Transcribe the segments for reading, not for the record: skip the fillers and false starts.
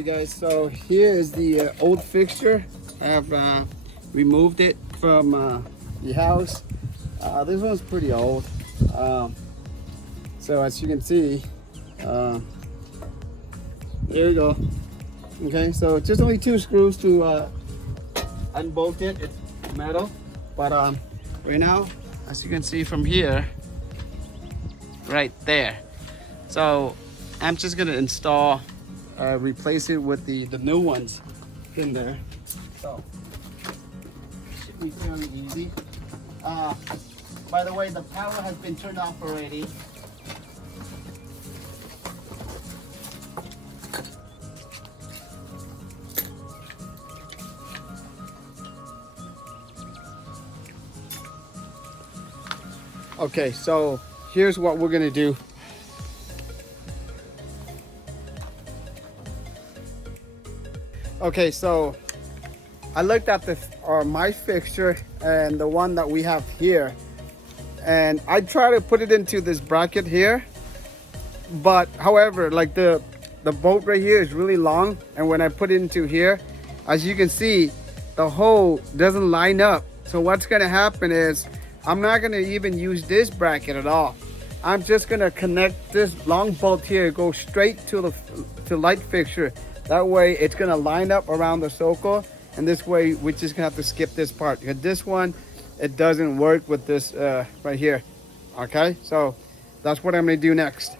Alright guys, so here is the old fixture. I have removed it from the house. This one's pretty old. So as you can see, there you go. Okay, so just only 2 screws to unbolt it. It's metal, but right now, as you can see from here, right there. So I'm just gonna install, replace it with the new ones in there. So should be fairly easy. By the way, the power has been turned off already. Okay, so here's what we're gonna do. Okay, so I looked at my fixture and the one that we have here, and I try to put it into this bracket here, but however, like the bolt right here is really long, and when I put it into here, as you can see, the hole doesn't line up. So what's gonna happen is I'm not gonna even use this bracket at all. I'm just gonna connect this long bolt here, go straight to the light fixture. That way it's gonna line up around the circle, and this way we're just gonna have to skip this part. Because this one, it doesn't work with this right here. Okay, so that's what I'm gonna do next.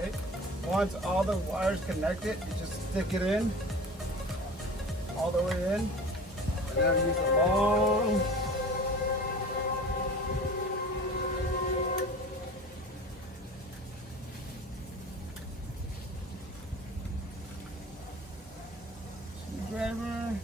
Okay, once all the wires connected, you just stick it in all the way in. Now use a long screwdriver.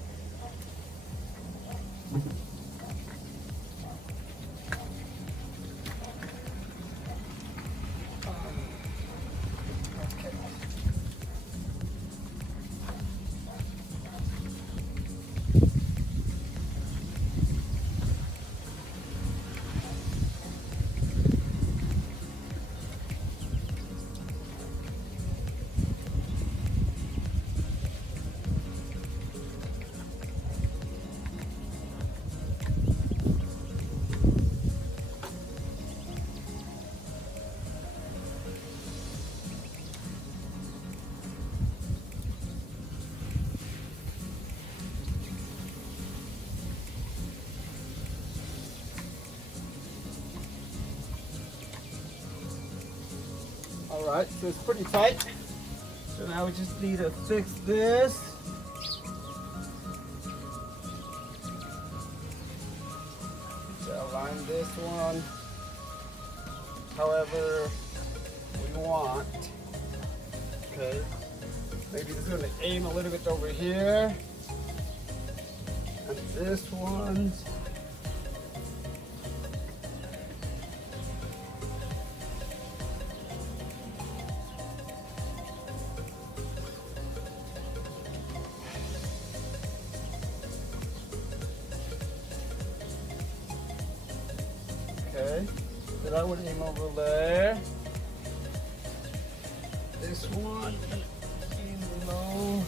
All right, so it's pretty tight. So now we just need to fix this. So align this one however we want. Okay, maybe this is going to aim a little bit over here. And this one Okay, so that would aim over there. This one in below.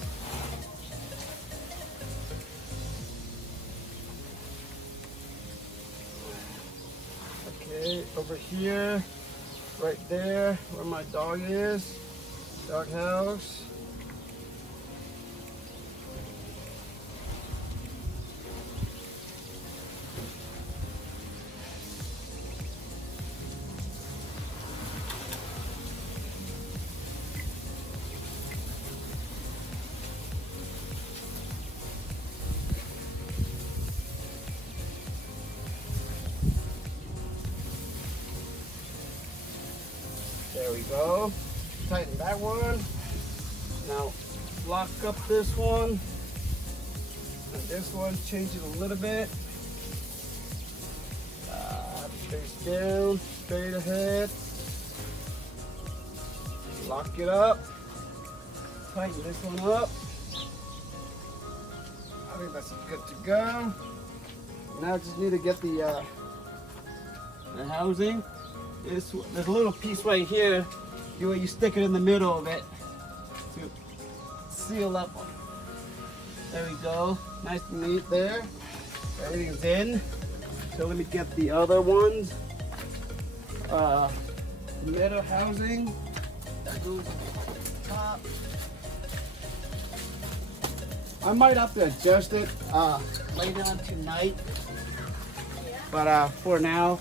Okay, over here, right there, where my dog is, dog house. There we go. Tighten that one. Now lock up this one. And this one, change it a little bit. Face down, straight ahead. Lock it up. Tighten this one up. I think that's good to go. Now I just need to get the housing. There's a little piece right here. You stick it in the middle of it to seal up. There we go. Nice and neat there. Everything's in. So let me get the other ones. Middle housing. That goes top. I might have to adjust it later on tonight. But for now,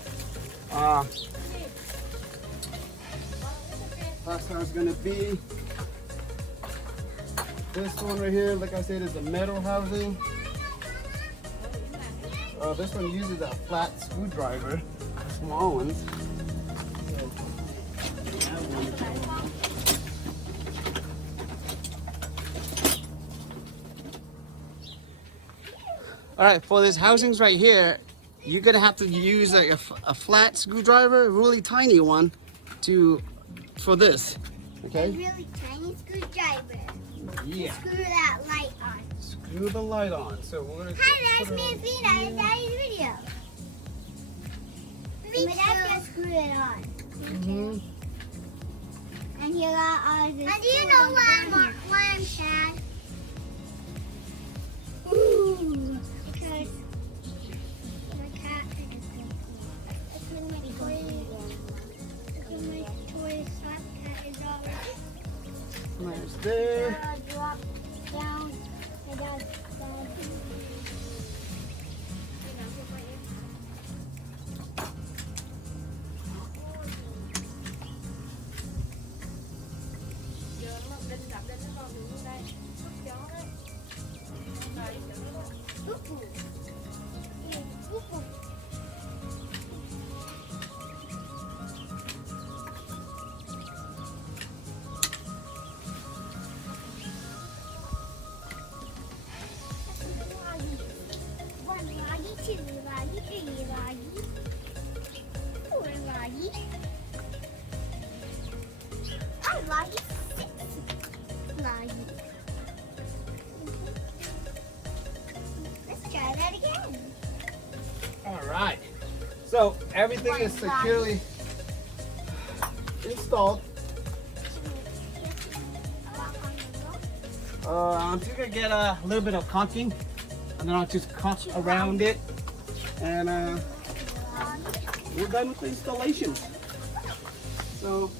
that's how it's gonna be. This one right here, like I said, is a metal housing. This one uses a flat screwdriver, small ones. All right, for these housings right here, you're gonna have to use like a flat screwdriver, a really tiny one, for this. Okay. A really tiny screwdriver. Yeah. Screw that light on. Screw the light on. So we're gonna. Hi, that's me and Vina in Daddy's video. Me too. Just screw it on. Mm-hmm. And you got all this. How do you know why I'm sad? Ooh. Because my cat is good. That's when my toy slap cat is all right. Nice there. Drop down. And down. Let's try that again. All right. So everything is securely installed. I'm just gonna get a little bit of caulking, and then I'll just caulk around it, and we're done with the installation. So.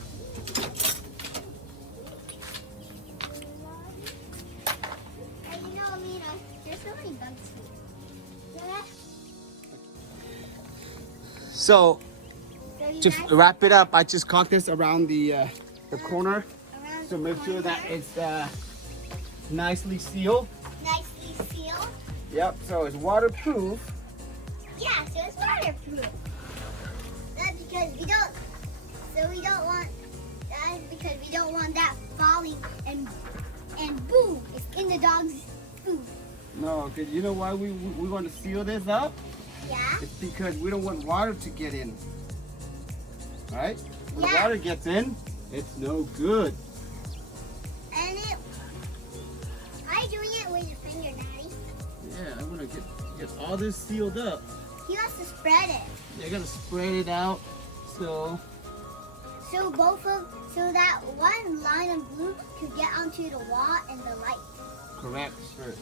So to wrap it up, I just caulked this around the corner to make sure that it's nicely sealed. Nicely sealed? Yep, so it's waterproof. Yeah, so it's waterproof. That's because we don't want that falling and boom, it's in the dog's food. No, because you know why we want to seal this up? Yeah? It's because we don't want water to get in. Right? When Yeah. water gets in, it's no good. And are you doing it with your finger, Daddy? Yeah, I'm gonna get all this sealed up. He wants to spread it. You're gonna spread it out. So So that one line of blue could get onto the wall and the light. correct, sure.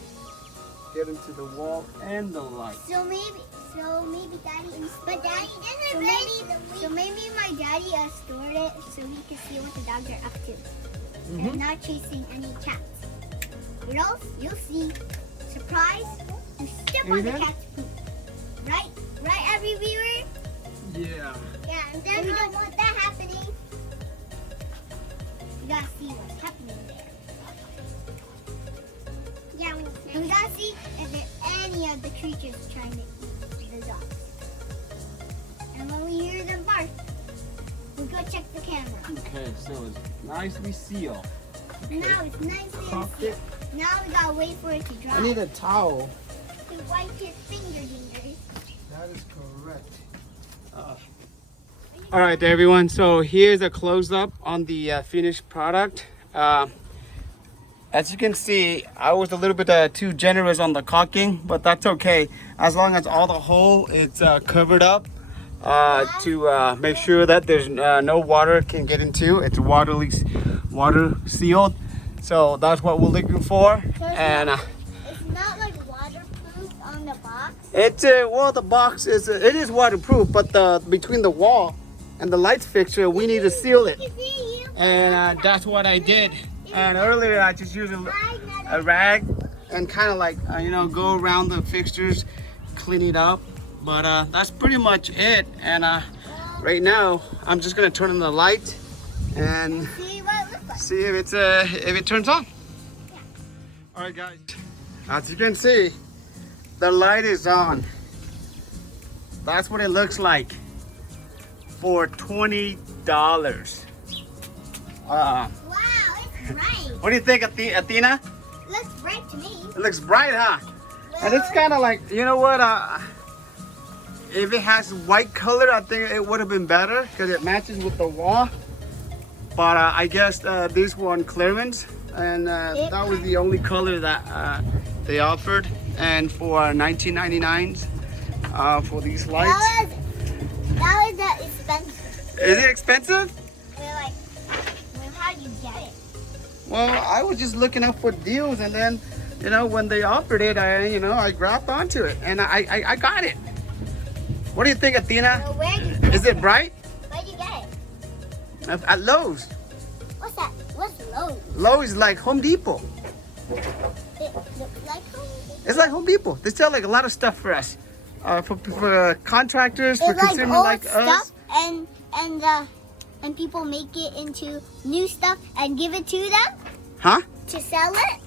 Get into the wall and the light. So maybe Daddy. But Daddy didn't so maybe my daddy stored it so he can see what the dogs are up to. And not chasing any cats. Or else you'll see. Surprise! You step on the cat's poop. Right, every viewer. Yeah. Yeah, and then we don't want that happening. We gotta see what's happening there. Yeah, we gotta see if there any of the creatures trying to eat the dogs. And when we hear them bark, we'll go check the camera. Okay, so it's nicely sealed. Now it's nicely Cocked sealed. it. Now we gotta wait for it to dry. I need a towel. To wipe his fingers. That is correct. All right, everyone. So here's a close-up on the finished product. As you can see, I was a little bit too generous on the caulking, but that's okay. As long as all the hole is covered up to make sure that there's no water can get into. It's water sealed. So that's what we're looking for. And it's not like waterproof on the box. it's well, the box is it is waterproof, but between the wall and the light fixture, we need to seal it. And that's what I did. And earlier I just used a rag and kind of like go around the fixtures, clean it up. But that's pretty much it. And right now I'm just gonna turn on the light and See what it looks like. see if it turns on. Yeah. All right, guys. As you can see, the light is on. That's what it looks like for $20. Wow, it's bright. What do you think, Athena? Looks bright to me. It looks bright, huh? And it's kind of like, you know what? If it has white color, I think it would have been better because it matches with the wall. But I guess this one clearance, and that was the only color that they offered. And for $19.99 for these lights. That was expensive. Is it expensive? We're like, how do you get it? Well, I was just looking up for deals, and then, when they offered it, I grabbed onto it, and I got it. What do you think, Athena? Well, where did you get Is it bright? Where'd you get it? At Lowe's. What's that? What's Lowe's? Lowe's is like Home Depot. It looks like Home Depot. It's like Home Depot. They sell like a lot of stuff for us, for contractors, for It's like consumers old like us. stuff, and people make it into new stuff and give it to them Huh? to sell it.